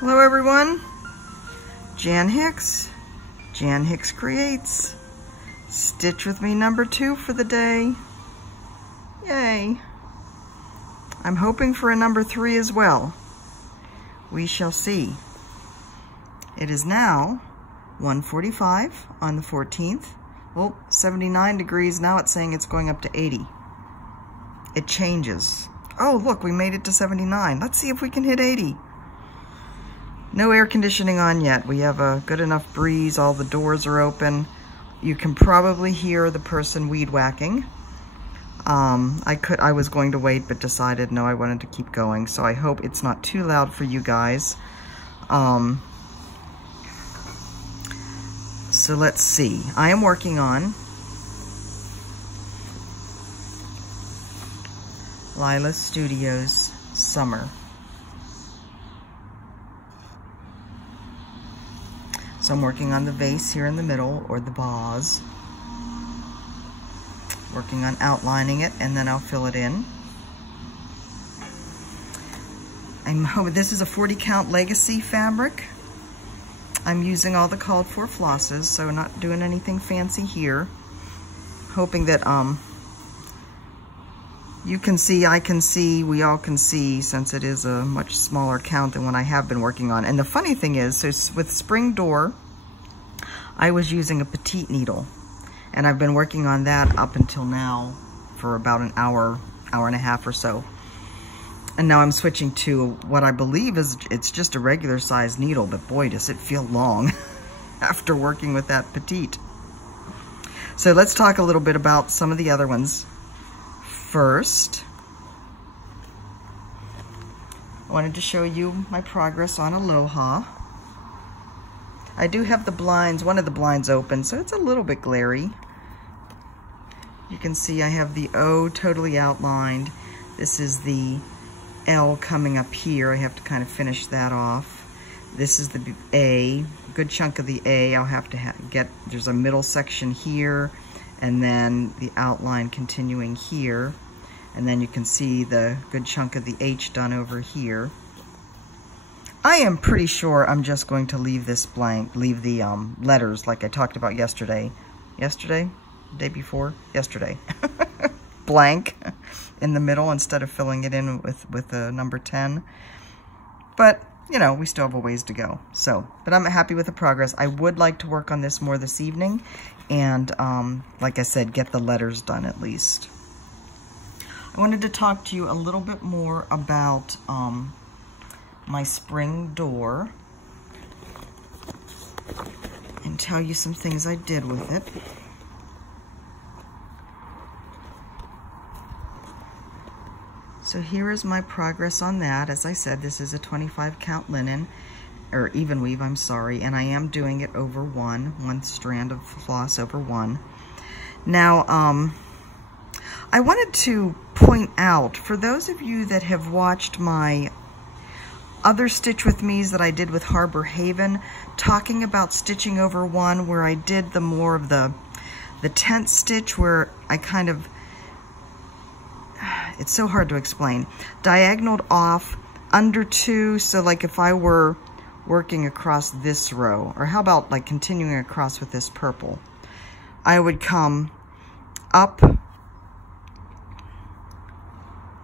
Hello everyone, Jan Hicks, Jan Hicks Creates. Stitch with me number 2 for the day. Yay. I'm hoping for a number 3 as well. We shall see. It is now 1:45 on the 14th. Well, 79 degrees. Now it's saying it's going up to 80. It changes. Oh, look, we made it to 79. Let's see if we can hit 80. No air conditioning on yet. We have a good enough breeze. All the doors are open. You can probably hear the person weed whacking. I was going to wait, but decided no, I wanted to keep going. So I hope it's not too loud for you guys. So let's see. I am working on Lila Studios Summer. So I'm working on the vase here in the middle, or the vase. Working on outlining it, and then I'll fill it in. This is a 40 count legacy fabric. I'm using all the called for flosses, so not doing anything fancy here. Hoping that you can see, I can see, we all can see, since it is a much smaller count than what I have been working on. And the funny thing is, so with Spring Door, I was using a petite needle. And I've been working on that up until now for about an hour, hour and a half or so. And now I'm switching to what I believe is, it's just a regular size needle, but boy, does it feel long after working with that petite. So let's talk a little bit about some of the other ones. First, I wanted to show you my progress on Aloha. I do have the blinds, one of the blinds open, so it's a little bit glary. You can see I have the O totally outlined. This is the L coming up here. I have to kind of finish that off. This is the A, good chunk of the A. I'll have to get, there's a middle section here, and then the outline continuing here. And then you can see the good chunk of the H done over here. I am pretty sure I'm just going to leave this blank, leave the letters like I talked about yesterday. Yesterday? Day before? Yesterday. Blank in the middle instead of filling it in with the number 10. But, you know, we still have a ways to go. So, but I'm happy with the progress. I would like to work on this more this evening. And, like I said, get the letters done at least. I wanted to talk to you a little bit more about my Spring Door and tell you some things I did with it. So here is my progress on that. As I said, this is a 25 count linen, or even weave, I'm sorry, and I am doing it over one strand of floss over one. Now, I wanted to point out, for those of you that have watched my other Stitch With Me's that I did with Harbor Haven, talking about stitching over one, where I did the more of the tent stitch, where I kind of, it's so hard to explain, diagonaled off under 2, so like if I were working across this row, or how about like continuing across with this purple, I would come up,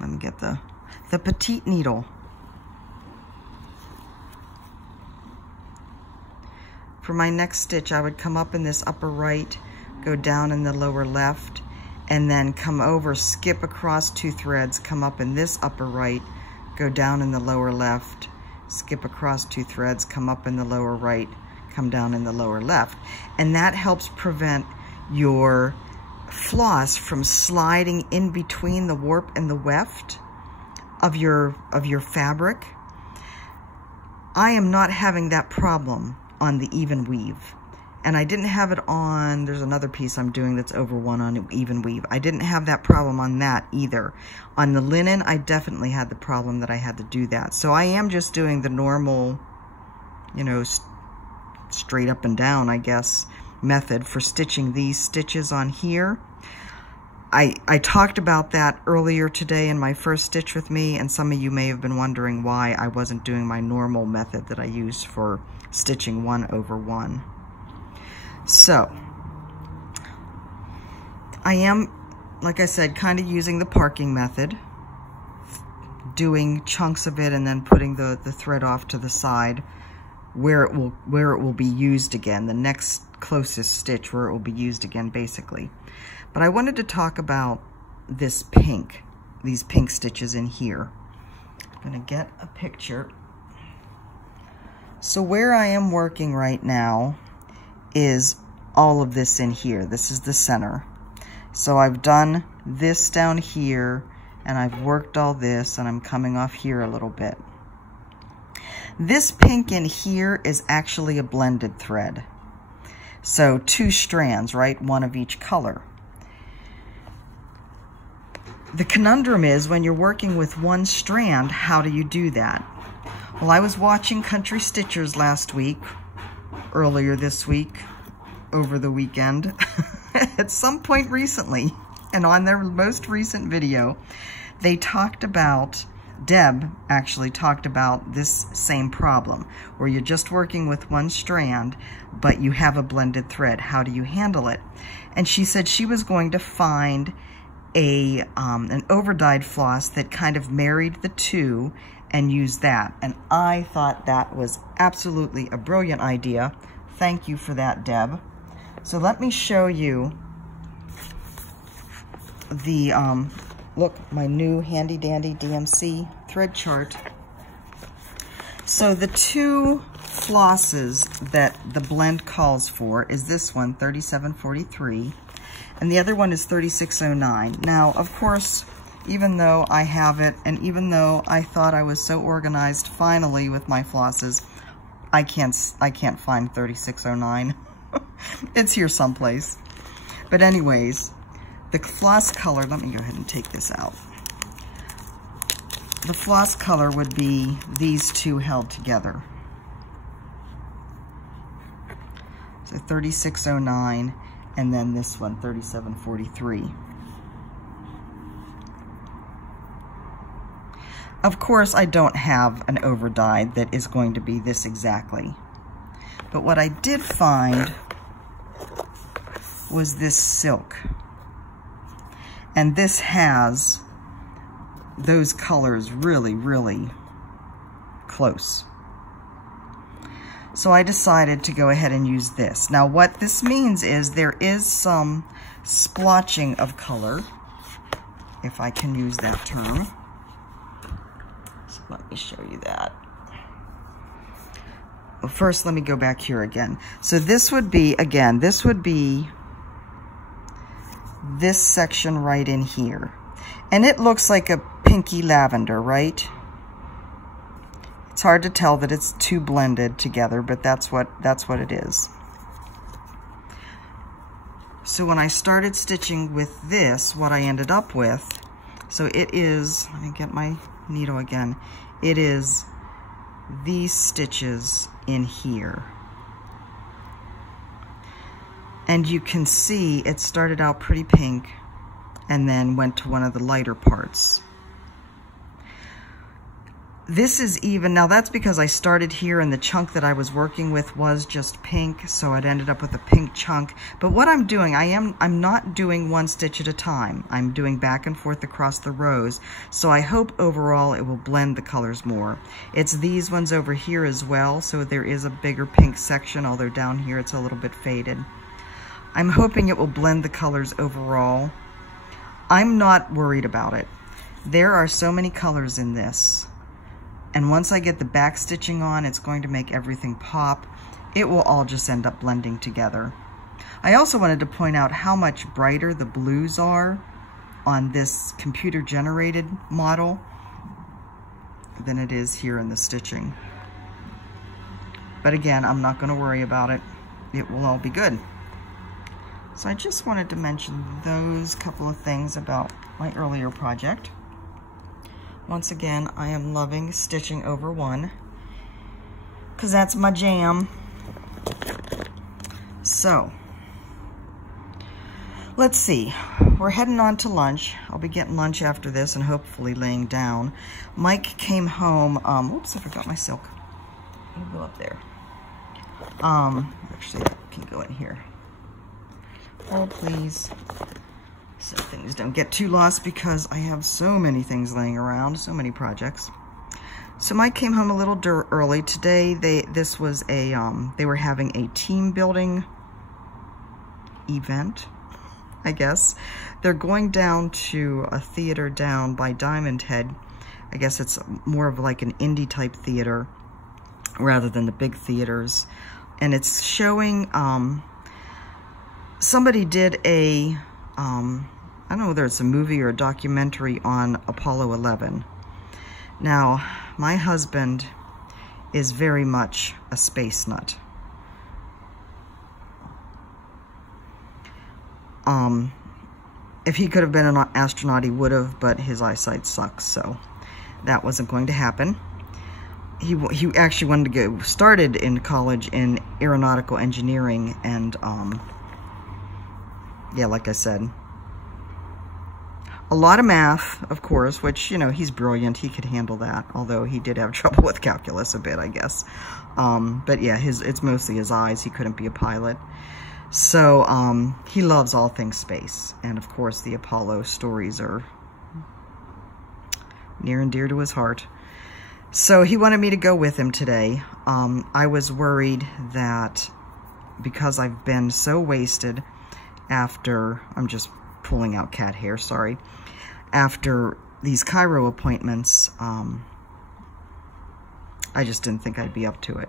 let me get the petite needle. For my next stitch, I would come up in this upper right, go down in the lower left, and then come over, skip across 2 threads, come up in this upper right, go down in the lower left, skip across 2 threads, come up in the lower right, come down in the lower left. And that helps prevent your floss from sliding in between the warp and the weft of your fabric. I am not having that problem on the even weave. And I didn't have it on, there's another piece I'm doing that's over one on even weave. I didn't have that problem on that either. On the linen, I definitely had the problem that I had to do that. So I am just doing the normal, you know, straight up and down, I guess, method for stitching these stitches on here. I talked about that earlier today in my first stitch with me, and some of you may have been wondering why I wasn't doing my normal method that I use for stitching 1 over 1. So I am, like I said, kind of using the parking method, doing chunks of it and then putting the thread off to the side where it will be used again, the next closest stitch where it will be used again, basically. But I wanted to talk about this pink, these pink stitches in here. I'm gonna get a picture. So where I am working right now is all of this in here. This is the center. So I've done this down here, and I've worked all this, and I'm coming off here a little bit. This pink in here is actually a blended thread. So 2 strands, right? 1 of each color. The conundrum is when you're working with 1 strand, how do you do that? Well, I was watching Country Stitchers last week, earlier this week, over the weekend, at some point recently, and on their most recent video, they talked about, Deb actually talked about this same problem, where you're just working with 1 strand, but you have a blended thread. How do you handle it? And she said she was going to find an over-dyed floss that kind of married the 2 and use that. And I thought that was absolutely a brilliant idea. Thank you for that, Deb. So let me show you the, look, my new handy dandy DMC thread chart. So the 2 flosses that the blend calls for is this one, 3743, and the other one is 3609. Now, of course, even though I have it, and even though I thought I was so organized finally with my flosses, I can't find 3609. It's here someplace. But anyways, the floss color, let me go ahead and take this out. The floss color would be these 2 held together. So 3609, and then this one, 3743. Of course, I don't have an over-dyed that is going to be this exactly. But what I did find was this silk. And this has those colors really, really close. So I decided to go ahead and use this. Now what this means is there is some splotching of color, if I can use that term. So let me show you that. Well, first let me go back here again. So this would be, again, this would be this section right in here. And it looks like a pinky lavender, right? It's hard to tell that it's 2 blended together, but that's what it is. So when I started stitching with this, what I ended up with, so it is, let me get my needle again, it is these stitches in here. And you can see it started out pretty pink and then went to one of the lighter parts. This is even, now that's because I started here and the chunk that I was working with was just pink, so it ended up with a pink chunk. But what I'm doing, I'm not doing 1 stitch at a time. I'm doing back and forth across the rows, so I hope overall it will blend the colors more. It's these ones over here as well, so there is a bigger pink section, although down here it's a little bit faded. I'm hoping it will blend the colors overall. I'm not worried about it. There are so many colors in this. And once I get the back stitching on, it's going to make everything pop. It will all just end up blending together. I also wanted to point out how much brighter the blues are on this computer-generated model than it is here in the stitching. But again, I'm not going to worry about it. It will all be good. So I just wanted to mention those couple of things about my earlier project. Once again, I am loving stitching over 1 because that's my jam. So Let's see. We're heading on to lunch. I'll be getting lunch after this and hopefully laying down. Mike came home. Oops, I forgot my silk. I'll go up there. Actually, I can go in here. Oh, please. So things don't get too lost because I have so many things laying around, so many projects. So Mike came home a little early today. This was a they were having a team building event, I guess. They're going down to a theater down by Diamond Head. I guess it's more of like an indie type theater rather than the big theaters. And it's showing, somebody did a, I don't know whether it's a movie or a documentary on Apollo 11. Now, my husband is very much a space nut. If he could have been an astronaut, he would have, but his eyesight sucks, so that wasn't going to happen. He actually wanted to started in college in aeronautical engineering, and yeah, like I said, a lot of math, of course, which, you know, he's brilliant. He could handle that, although he did have trouble with calculus a bit, I guess. But yeah, it's mostly his eyes. He couldn't be a pilot. So he loves all things space. And of course, the Apollo stories are near and dear to his heart. So he wanted me to go with him today. I was worried that because I've been so wasted after, I'm just pulling out cat hair, sorry, after these chiro appointments, I just didn't think I'd be up to it.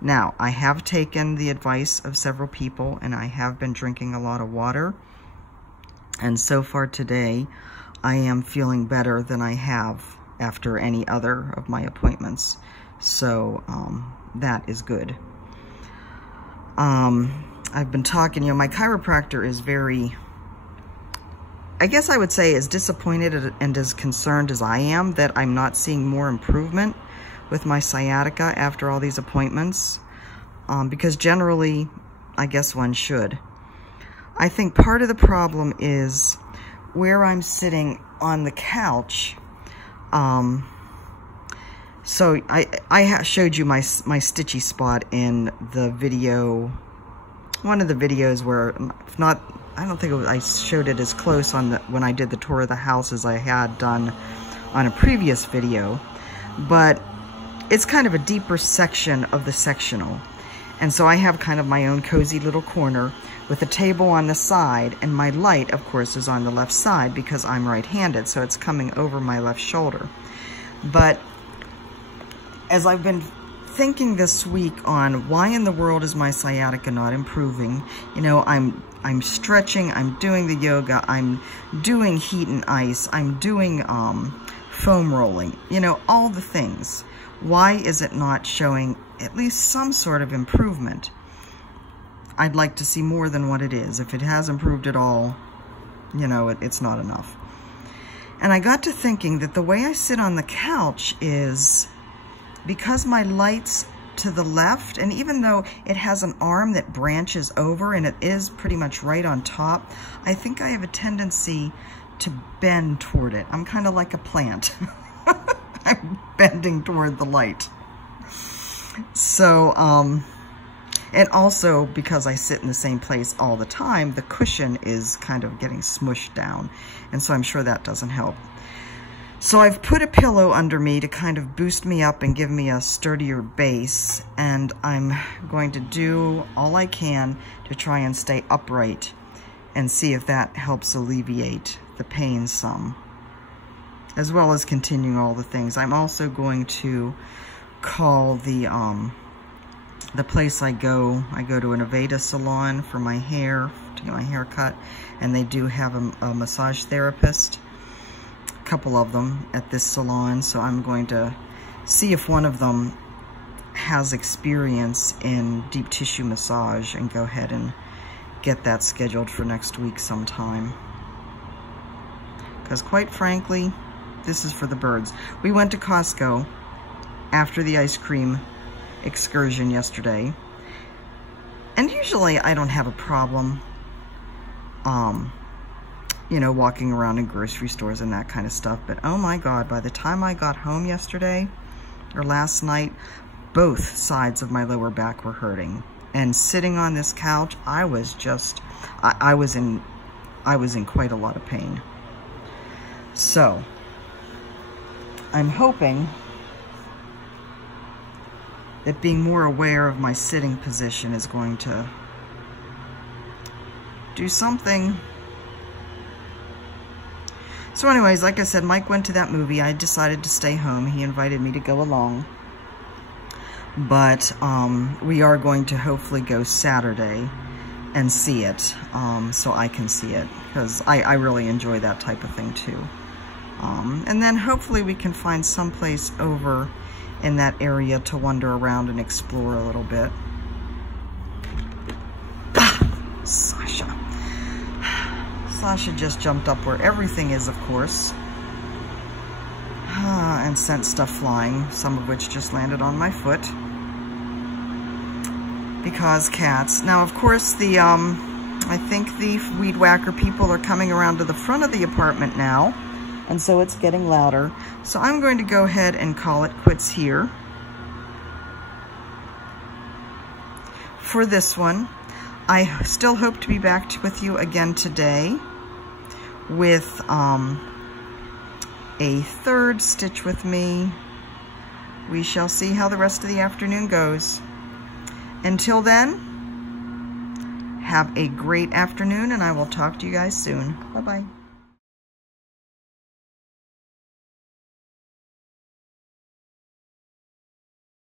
Now, I have taken the advice of several people, and I have been drinking a lot of water. And so far today, I am feeling better than I have after any other of my appointments. So that is good. I've been talking, you know, my chiropractor is very, I guess I would say, as disappointed and as concerned as I am that I'm not seeing more improvement with my sciatica after all these appointments, because generally, I guess one should. I think part of the problem is where I'm sitting on the couch. So I showed you my stitchy spot in the video, one of the videos where, if not, I don't think I showed it as close on when I did the tour of the house as I had done on a previous video, but it's kind of a deeper section of the sectional. And so I have kind of my own cozy little corner with a table on the side, and my light, of course, is on the left side because I'm right-handed, so it's coming over my left shoulder. But as I've been thinking this week on why in the world is my sciatica not improving, you know, I'm stretching, I'm doing the yoga, I'm doing heat and ice, I'm doing foam rolling, you know, all the things. Why is it not showing at least some sort of improvement? I'd like to see more than what it is. If it has improved at all, you know, it's not enough. And I got to thinking that the way I sit on the couch is because my light's to the left, and even though it has an arm that branches over and it is pretty much right on top, I think I have a tendency to bend toward it. I'm kind of like a plant. I'm bending toward the light. So, and also because I sit in the same place all the time, the cushion is kind of getting smushed down. And so I'm sure that doesn't help. So I've put a pillow under me to kind of boost me up and give me a sturdier base. And I'm going to do all I can to try and stay upright and see if that helps alleviate the pain some, as well as continuing all the things. I'm also going to call the place I go to an Aveda salon for my hair, to get my hair cut, and they do have a massage therapist, a couple of them at this salon, so I'm going to see if one of them has experience in deep tissue massage and go ahead and get that scheduled for next week sometime. Because quite frankly, this is for the birds. We went to Costco after the ice cream excursion yesterday. And usually I don't have a problem you know, walking around in grocery stores and that kind of stuff. But oh my God, by the time I got home yesterday or last night, both sides of my lower back were hurting. And sitting on this couch, I was just, I was in quite a lot of pain. So I'm hoping that being more aware of my sitting position is going to do something. So anyways, like I said, Mike went to that movie. I decided to stay home. He invited me to go along. But we are going to hopefully go Saturday and see it, so I can see it, because I really enjoy that type of thing too. And then hopefully we can find someplace over in that area to wander around and explore a little bit. Sasha just jumped up where everything is, of course, and sent stuff flying, some of which just landed on my foot. Because cats. Now, of course, the I think the weed whacker people are coming around to the front of the apartment now, and so it's getting louder. So I'm going to go ahead and call it quits here for this one. I still hope to be back with you again today with a third stitch with me. We shall see how the rest of the afternoon goes. Until then, have a great afternoon, and I will talk to you guys soon. Bye-bye.